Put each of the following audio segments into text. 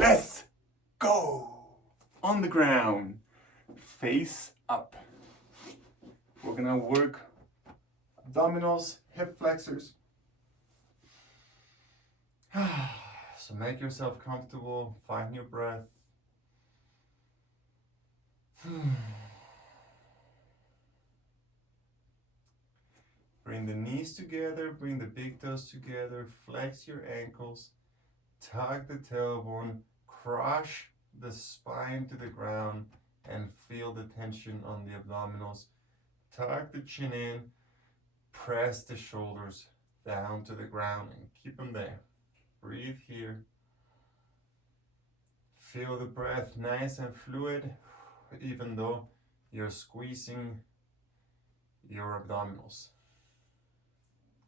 Let's go. On the ground, face up. We're gonna work abdominals, hip flexors. So make yourself comfortable, find your breath. Bring the knees together, bring the big toes together, flex your ankles, tug the tailbone, crush the spine to the ground, and feel the tension on the abdominals. Tuck the chin in, press the shoulders down to the ground and keep them there. Breathe here. Feel the breath nice and fluid, even though you're squeezing your abdominals.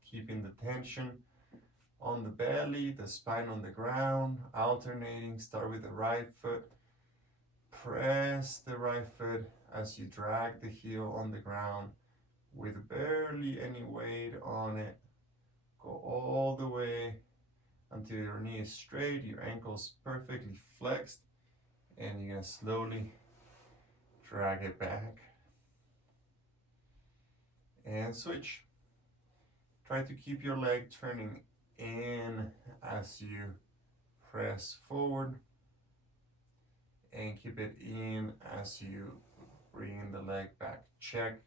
Keeping the tension on the belly, the spine on the ground, alternating. Start with the right foot. Press the right foot as you drag the heel on the ground with barely any weight on it. Go all the way until your knee is straight, your ankle's perfectly flexed, and you're gonna slowly drag it back. And switch. Try to keep your leg turning in as you press forward, and keep it in as you bring the leg back. Check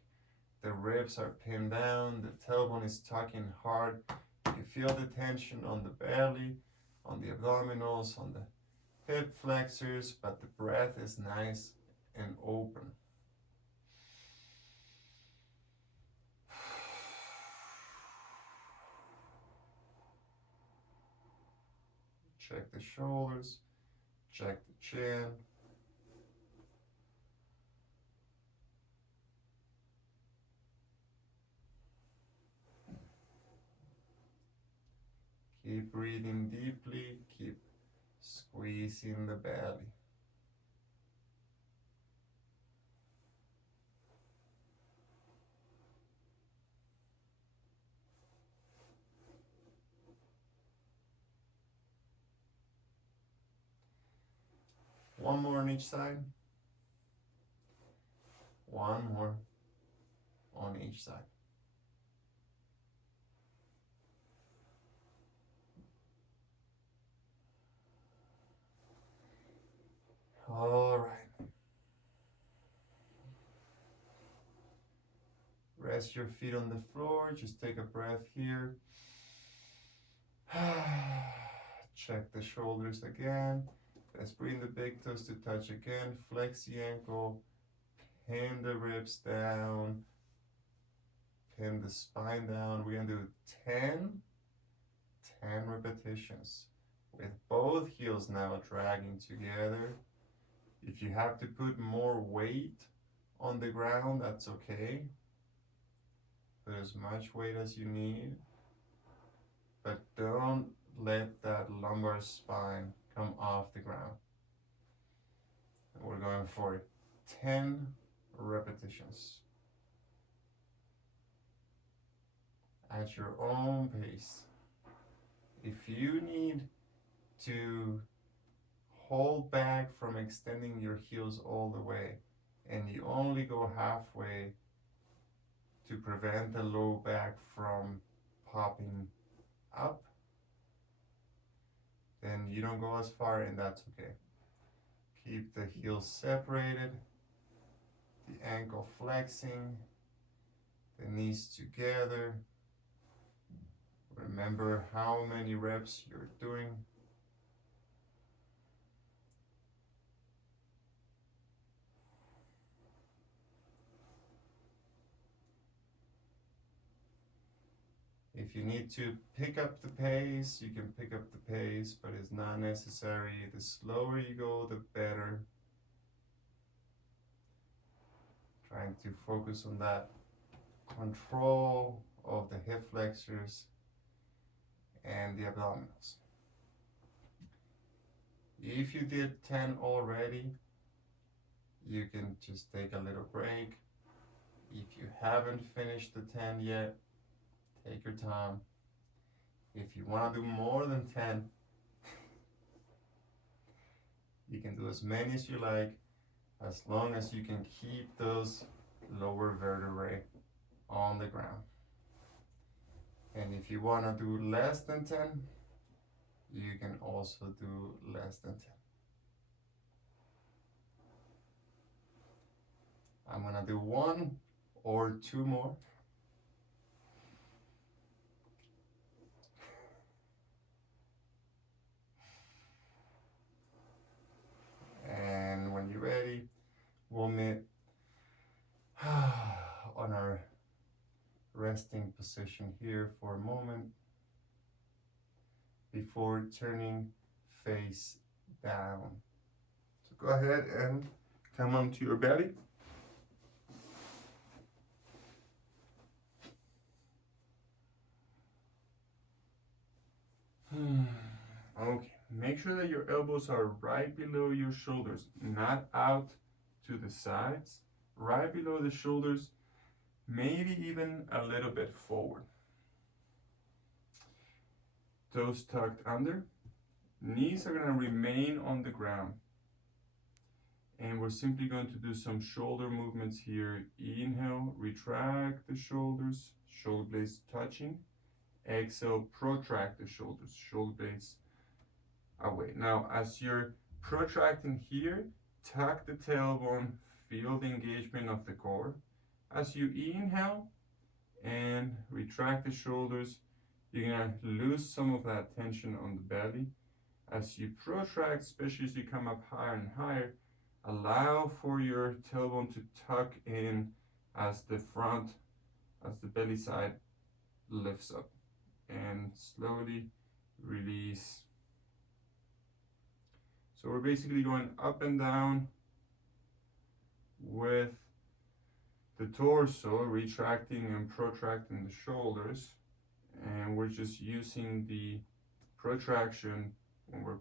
the ribs are pinned down, the tailbone is tucking hard. You feel the tension on the belly, on the abdominals, on the hip flexors, but the breath is nice and open. Check the shoulders, check the chin. Keep breathing deeply, keep squeezing the belly. One more on each side. One more on each side. All right. Rest your feet on the floor. Just take a breath here. Check the shoulders again. Let's bring the big toes to touch again. Flex the ankle. Pin the ribs down. Pin the spine down. We're going to do 10 repetitions with both heels now dragging together. If you have to put more weight on the ground, that's okay. Put as much weight as you need, but don't let that lumbar spine come off the ground. We're going for 10 repetitions at your own pace. If you need to hold back from extending your heels all the way and you only go halfway to prevent the low back from popping up, then you don't go as far, and that's okay. Keep the heels separated, the ankle flexing, the knees together. Remember how many reps you're doing. If you need to pick up the pace, you can pick up the pace, but it's not necessary. The slower you go, the better. Trying to focus on that control of the hip flexors and the abdominals. If you did 10 already, you can just take a little break. If you haven't finished the 10 yet, take your time. If you want to do more than 10, You can do as many as you like, as long as you can keep those lower vertebrae on the ground. And if you want to do less than 10, you can also do less than 10. I'm gonna do 1 or 2 more. And when you're ready, we'll meet on our resting position here for a moment before turning face down. So go ahead and come onto your belly. Okay, make sure that your elbows are right below your shoulders, not out to the sides, right below the shoulders, maybe even a little bit forward. Toes tucked under, knees are going to remain on the ground. And we're simply going to do some shoulder movements here. Inhale, retract the shoulders, shoulder blades touching. Exhale, protract the shoulders, shoulder blades away. Now, as you're protracting here, tuck the tailbone, feel the engagement of the core. As you inhale and retract the shoulders, you're gonna lose some of that tension on the belly. As you protract, especially as you come up higher and higher, allow for your tailbone to tuck in as the belly side lifts up. And slowly release. So we're basically going up and down with the torso, retracting and protracting the shoulders. And we're just using the protraction when we're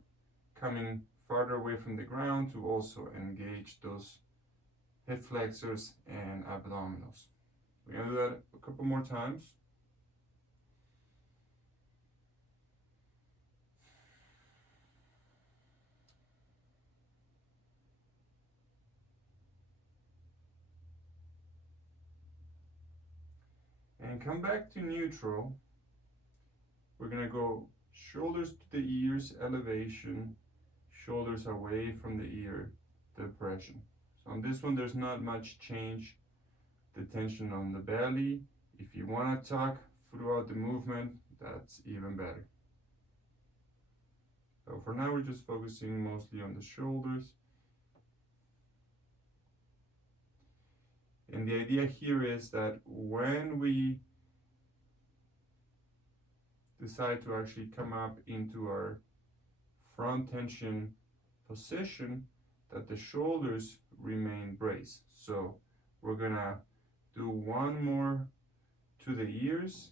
coming farther away from the ground to also engage those hip flexors and abdominals. We're gonna do that a couple more times. And come back to neutral. We're gonna go shoulders to the ears, elevation, shoulders away from the ear, depression. So on this one, there's not much change. The tension on the belly. If you wanna tuck throughout the movement, that's even better. So for now, we're just focusing mostly on the shoulders. And the idea here is that when we decide to actually come up into our front tension position, that the shoulders remain braced. So we're gonna do 1 more to the ears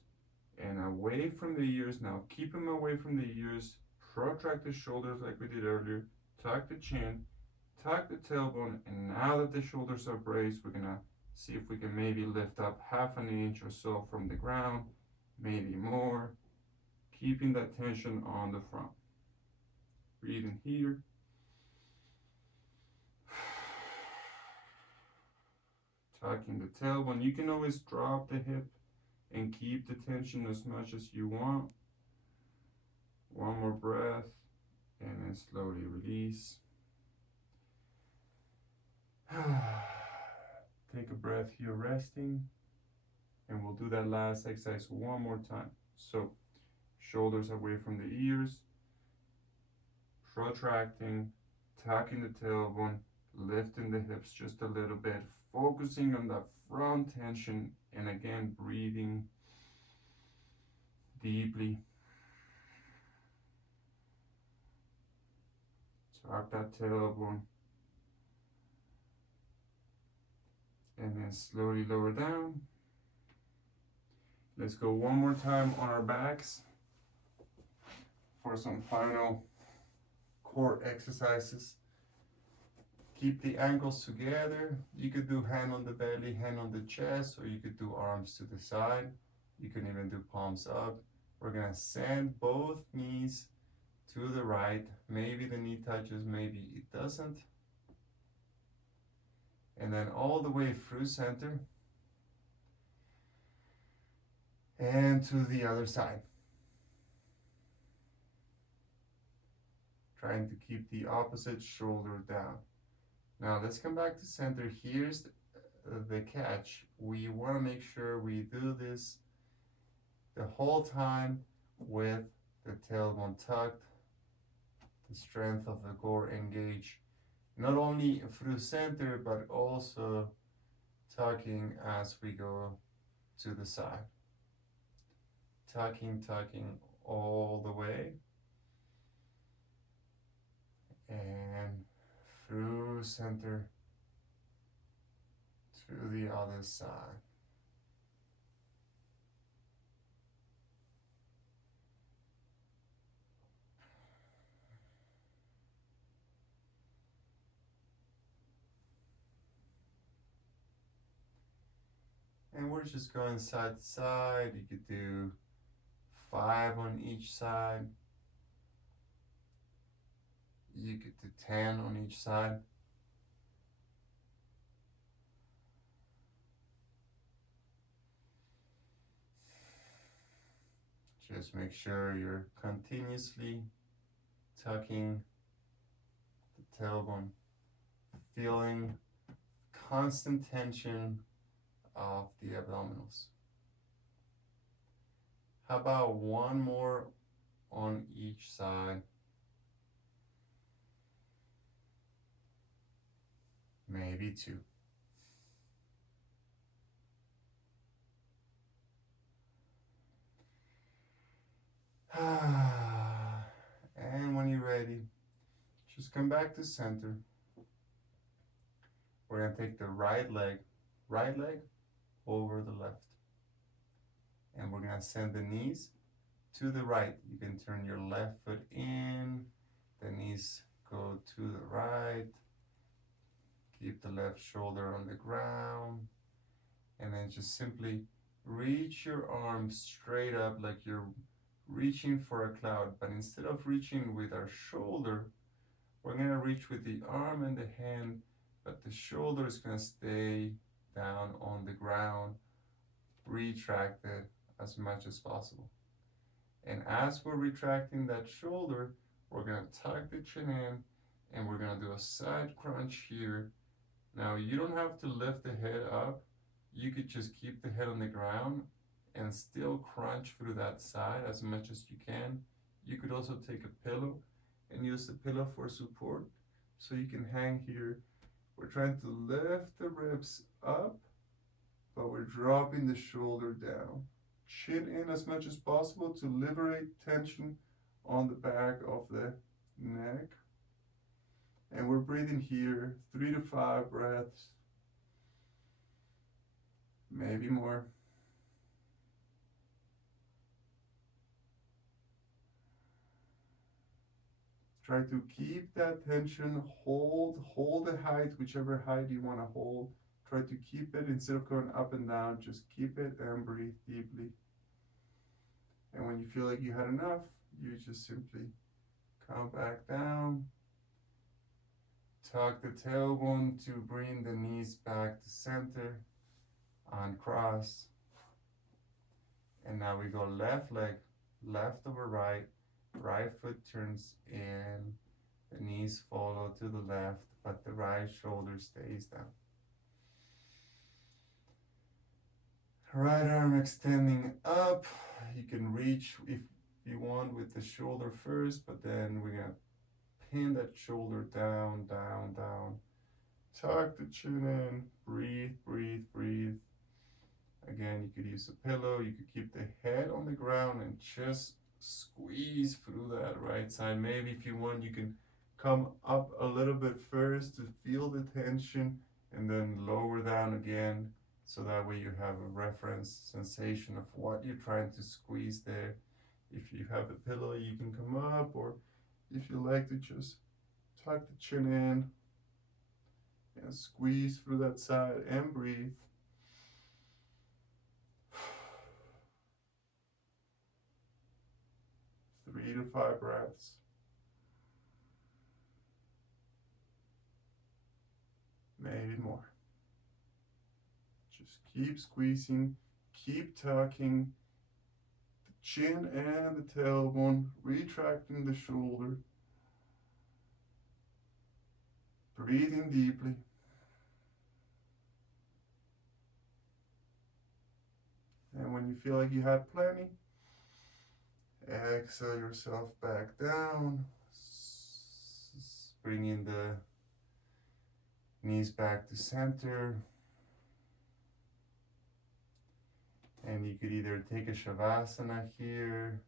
and away from the ears. Now keep them away from the ears, protract the shoulders like we did earlier, tuck the chin, tuck the tailbone, and now that the shoulders are braced, we're gonna see if we can maybe lift up 1/2 inch or so from the ground, maybe more, keeping that tension on the front. Breathe in here. Tucking the tailbone. You can always drop the hip and keep the tension as much as you want. 1 more breath, and then slowly release. Take a breath here, resting, and we'll do that last exercise 1 more time. So, shoulders away from the ears, protracting, tucking the tailbone, lifting the hips just a little bit, focusing on that front tension, and again, breathing deeply. Tuck that tailbone. And then slowly lower down. Let's go 1 more time on our backs for some final core exercises. Keep the ankles together. You could do hand on the belly, hand on the chest, or you could do arms to the side. You can even do palms up. We're gonna send both knees to the right. Maybe the knee touches, maybe it doesn't. And then all the way through center and to the other side. Trying to keep the opposite shoulder down. Now let's come back to center. Here's the catch. We want to make sure we do this the whole time with the tailbone tucked, the strength of the core engaged, not only through center, but also tucking as we go to the side. Tucking all the way. And through center to the other side. And we're just going side to side. You could do 5 on each side. You could do 10 on each side. Just make sure you're continuously tucking the tailbone, feeling constant tension of the abdominals. How about one more on each side? Maybe 2. And when you're ready, just come back to center. We're gonna take the right leg over the left. And we're gonna send the knees to the right. You can turn your left foot in, the knees go to the right. Keep the left shoulder on the ground. And then just simply reach your arms straight up like you're reaching for a cloud, but instead of reaching with our shoulder, we're gonna reach with the arm and the hand, but the shoulder is gonna stay down on the ground, retracted as much as possible. And as we're retracting that shoulder, we're gonna tuck the chin in and we're gonna do a side crunch here. Now you don't have to lift the head up. You could just keep the head on the ground and still crunch through that side as much as you can. You could also take a pillow and use the pillow for support so you can hang here. We're trying to lift the ribs up, but we're dropping the shoulder down. Chin in as much as possible to liberate tension on the back of the neck. And we're breathing here 3 to 5 breaths, maybe more. Try to keep that tension, hold the height, whichever height you want to hold. Try to keep it instead of going up and down, just keep it and breathe deeply. And when you feel like you had enough, you just simply come back down. Tuck the tailbone to bring the knees back to center, uncross. And now we go left leg, left over right, right foot turns in, the knees follow to the left, but the right shoulder stays down. Right arm extending up. You can reach if you want with the shoulder first, but then we're gonna pin that shoulder down, down, down. Tuck the chin in, breathe, breathe, breathe. Again, you could use a pillow, you could keep the head on the ground and just squeeze through that right side. Maybe if you want, you can come up a little bit first to feel the tension and then lower down again. So that way you have a reference sensation of what you're trying to squeeze there. If you have a pillow, you can come up, or if you like to just tuck the chin in and squeeze through that side and breathe. Three to 5 breaths. maybe more. Just keep squeezing, keep tucking the chin and the tailbone, retracting the shoulder. Breathing deeply. And when you feel like you have plenty, exhale yourself back down. Bringing the knees back to center. And you could either take a Shavasana here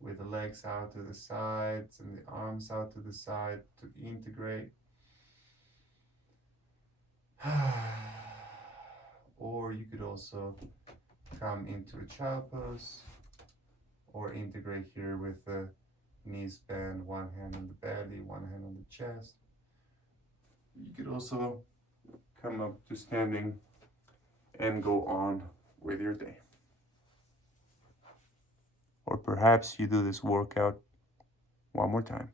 with the legs out to the sides and the arms out to the side to integrate. Or you could also come into a child pose or integrate here with the knees bent, one hand on the belly, one hand on the chest. You could also come up to standing and go on with your day. Or perhaps you do this workout one more time.